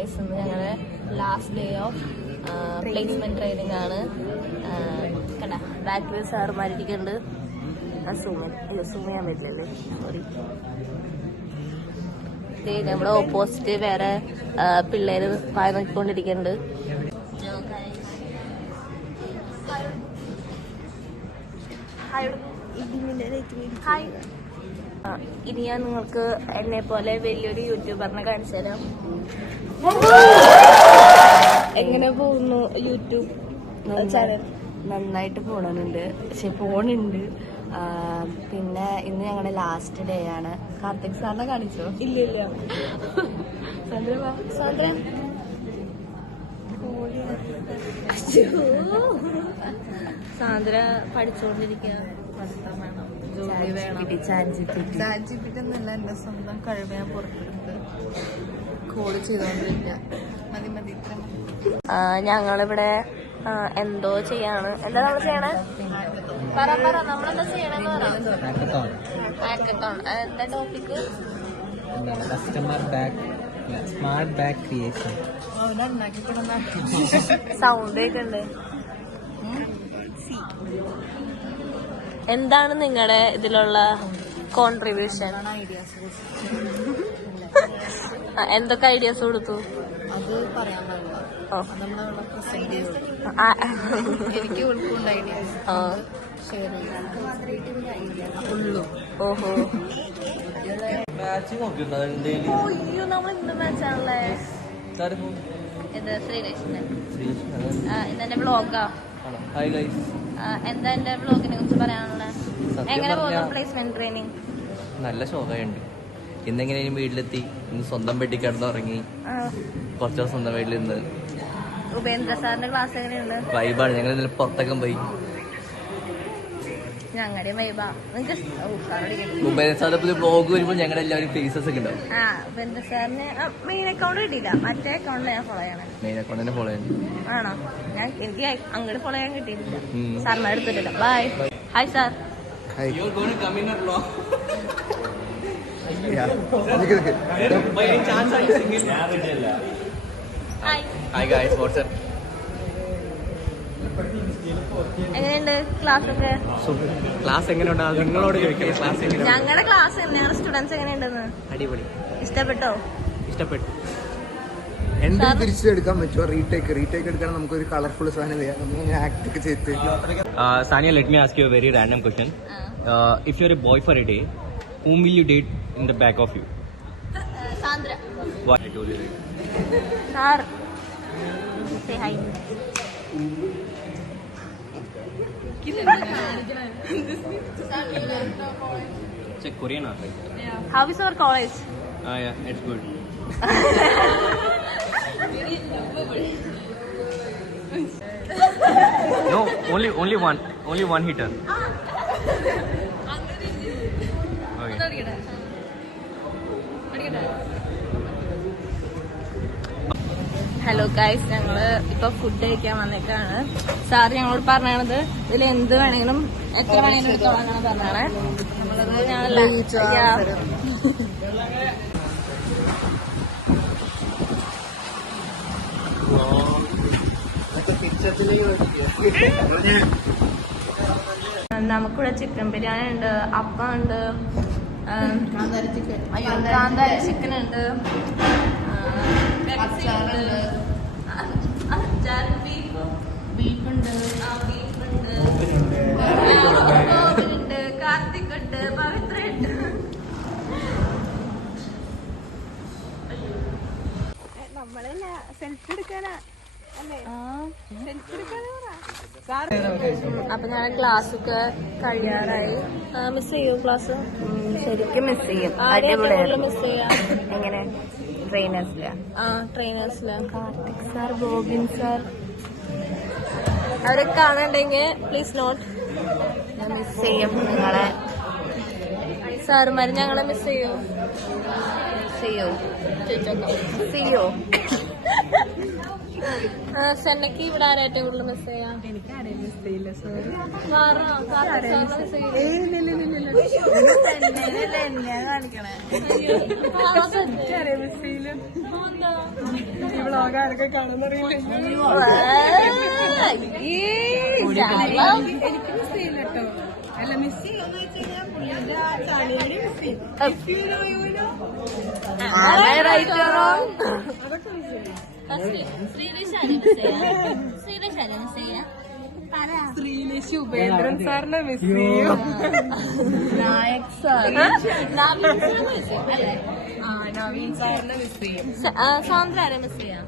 Guys, ഇന്ന് ഞങ്ങളുടെ last day of placement training ആണ്. കണ്ട ബാക്കിൽ സാറുമാരിക്കുന്നുണ്ട്. സൂം ചെയ്യാൻ പറ്റില്ലല്ലേ, സോറി. നമ്മുടെ ഓപ്പോസിറ്റ് വേറെ പിള്ളേര് പായ നോക്കിക്കൊണ്ടിരിക്കുന്നുണ്ട്. ഇനി ഞാൻ നിങ്ങൾക്ക് എന്നെ പോലെ വലിയൊരു യൂട്യൂബറിനെ കാണിച്ചു തരാം. എങ്ങനെ പോകുന്നു യൂട്യൂബ് ചാനൽ? നന്നായിട്ട് പോണുണ്ട്, പക്ഷെ പോണുണ്ട്. പിന്നെ ഇന്ന് ഞങ്ങളുടെ ലാസ്റ്റ് ഡേ ആണ്. കാർത്തിക് സാറിനെ കാണിച്ചോ? ഇല്ല. സാന്ദ്ര സാന്ദ്ര പഠിച്ചുകൊണ്ടിരിക്കുക. ജോലി വേണം. ചാൻജിപ്പിറ്റൊന്നുമല്ല, എന്റെ സ്വന്തം കഴിവ് ഞാൻ പുറത്തെടുത്ത് കോൾ ചെയ്തോണ്ടിരിക്കുക. മതി. ഞങ്ങളിവിടെ എന്തോ ചെയ്യാണ്. എന്താ നമ്മൾ ചെയ്യണേ? പറ നമ്മളെന്താ ചെയ്യണെന്ന് പറ. ഹാക്കത്തോൺ. എന്താ topic? Customer back smart back creation. Sound ഒക്കെ ഉണ്ട്. എന്താണ് നിങ്ങളുടെ ഇതിലുള്ള കോൺട്രിബ്യൂഷൻ? എന്തൊക്കെ ഐഡിയാസ് കൊടുത്തു? അത് പറയാൻ പാടില്ല. എനിക്ക് ഉൾക്കൊണ്ട് ഐഡിയാസ് ഷെയർ ഉള്ളൂ. ഓഹോ, അയ്യോ, നമ്മൾ ഇന്ന് മാച്ചാണല്ലേ. ഇത് ശ്രീകൃഷ്ണൻ. ഇതെന്റെ വ്ളോഗാ. എന്താ എന്റെ വ്ളോഗിനെ കുറിച്ച് പറയാനുള്ളത്? എങ്ങനെ പോകുന്നു പ്ലേസ്മെന്റ് ട്രെയിനിങ്? നല്ല ശോകമുണ്ട്. ഇന്നെങ്ങനെയും വീട്ടിലെത്തി. ഇന്ന് സ്വന്തം ബെഡിൽ കിടന്നുറങ്ങി. കുറച്ച് ദിവസം സ്വന്തം വീട്ടിൽ നിന്ന്. ഉപേന്ദ്ര സാറിന്റെ ക്ലാസ് എങ്ങനെയുണ്ട്? വൈബാണ്. ഞങ്ങൾ ഇന്നലെ പുറത്തൊക്കെ പോയി. ഞങ്ങളുടെ വൈബാ. ഉപേന്ദ്ര സാറിന്റെ ബ്ലോഗ് വരുമ്പോൾ ഞങ്ങളുടെ എല്ലാവരും ഫേസസ് ഒക്കെ ഉണ്ടാവും. ഉപേന്ദ്ര സാറിന് മെയിൻ അക്കൗണ്ട് കിട്ടിയില്ല, മറ്റേ അക്കൗണ്ടിൽ ഞാൻ ഫോളോ ചെയ്യണം. മെയിൻ അക്കൗണ്ട് തന്നെ ഫോളോ ചെയ്യുന്നു. ആണോ? എനിക്ക് അങ്ങോട്ട് ഫോളോ ചെയ്യാൻ കിട്ടിയിട്ടില്ല. സാറിന് എടുത്തിട്ടില്ല. ബൈ. Hi sir. എങ്ങനെയുണ്ട് ക്ലാസ് ഒക്കെ? ക്ലാസ് എങ്ങനെയുണ്ട് നിങ്ങളോട് ചോദിക്കാം. ക്ലാസ് എങ്ങനെ? ഞങ്ങളുടെ ക്ലാസ് ഞങ്ങളുടെ സ്റ്റുഡൻസ് എങ്ങനെയുണ്ടെന്ന്? അടിപൊളി. ഇഷ്ടപ്പെട്ടോ? ഇഷ്ടപ്പെട്ടു. എന്ത് തിരിച്ചെടുക്കാൻ പറ്റുമോ? റീടേക്ക് എടുക്കാൻ നമുക്കൊരു കളർഫുൾ സാധനം ചെയ്യാം. നമ്മൾ ആക്ട് ഒക്കെ ചെയ്ത്. Sania, let me ask you a very random question. If you're a boy for a day, whom will you date in the back of you? Sandra. Why? I told you right. Sir, say hi. It's a Korean art, right? How is our college? Yeah, it's good. No, only one hitter. Okay. Hello guys, ഞങ്ങള് ഇപ്പൊ food കഴിക്കാൻ വന്നേക്കാണ്. Sir ഞങ്ങളോട് പറഞ്ഞത് ഇതിൽ എന്ത് വേണമെങ്കിലും എത്ര വേണമെങ്കിലും എടുത്തോളാന്നാണ് പറഞ്ഞാണ്. നമ്മളത് നമുക്കിവിടെ ചിക്കൻ ബിരിയാണി ഉണ്ട്, അപ്പം ഉണ്ട്, കാന്താരി ചിക്കൻ ഉണ്ട്, ബീഫുണ്ട്, കാർത്തിക് ഉണ്ട്, പവിത്ര ഉണ്ട്. നമ്മളല്ല സെൽഫി എടുക്കാനാ. അപ്പൊ ഞാൻ ക്ലാസ് ഒക്കെ കഴിയാറായി. മിസ് ചെയ്യും ക്ലാസ്? ശരിക്കും മിസ് ചെയ്യും. മിസ് ചെയ്യാം. എങ്ങനെ? ട്രെയിനേഴ്സിലെ ട്രെയിനേഴ്സില് കാർത്തിക് സാർ, ഗോവിൻ സാർ, അവരെ കാണണ്ടെങ്കിൽ പ്ലീസ് നോട്ട്. മിസ് ചെയ്യും നിങ്ങളെ. സാറുമാര് ഞങ്ങളെ മിസ് ചെയ്യും. ചെയ്യോ? സെന്നക്ക് ഇവിടെ ആരാ ഏറ്റവും കൂടുതൽ മിസ് ചെയ്യാം? എനിക്ക് ആരെയും മിസ് ചെയ്യില്ല സോറി എന്നെ കാണിക്കണേ ആരെയും മിസ് ചെയ്യില്ല ഈ വ്ളോഗ് ആരൊക്കെ കാണുന്നറിയില്ല എനിക്ക് മിസ് ചെയ്യില്ല കേട്ടോ അല്ല മിസ് ചെയ്യുന്ന വെച്ചാൽ പുള്ളിയുടെ ചാളിയാടി മിസ് ചെയ്യും അതൊക്കെ മിസ് ചെയ്യും ശ്രീലേഷ് ഉപേന്ദ്രൻ സാറിനെ മിസ് ചെയ്യും നായക് സാർ നവീൻ സാറിനെ മിസ് ചെയ്യും സാന്ദ്ര ആരെ മിസ് ചെയ്യാം?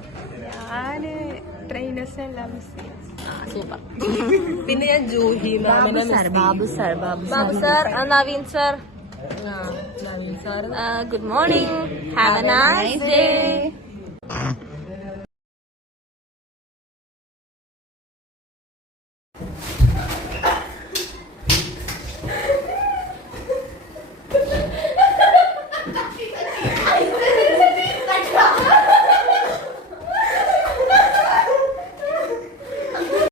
ഞാന് ട്രെയിനേഴ്സ് എല്ലാം മിസ് ചെയ്യും സൂപ്പർ. പിന്നെ ഞാൻ ജൂഹി മാമിനെ മിസ് ചെയ്യും Babu sir Naveen sir Naveen sir good morning have A nice day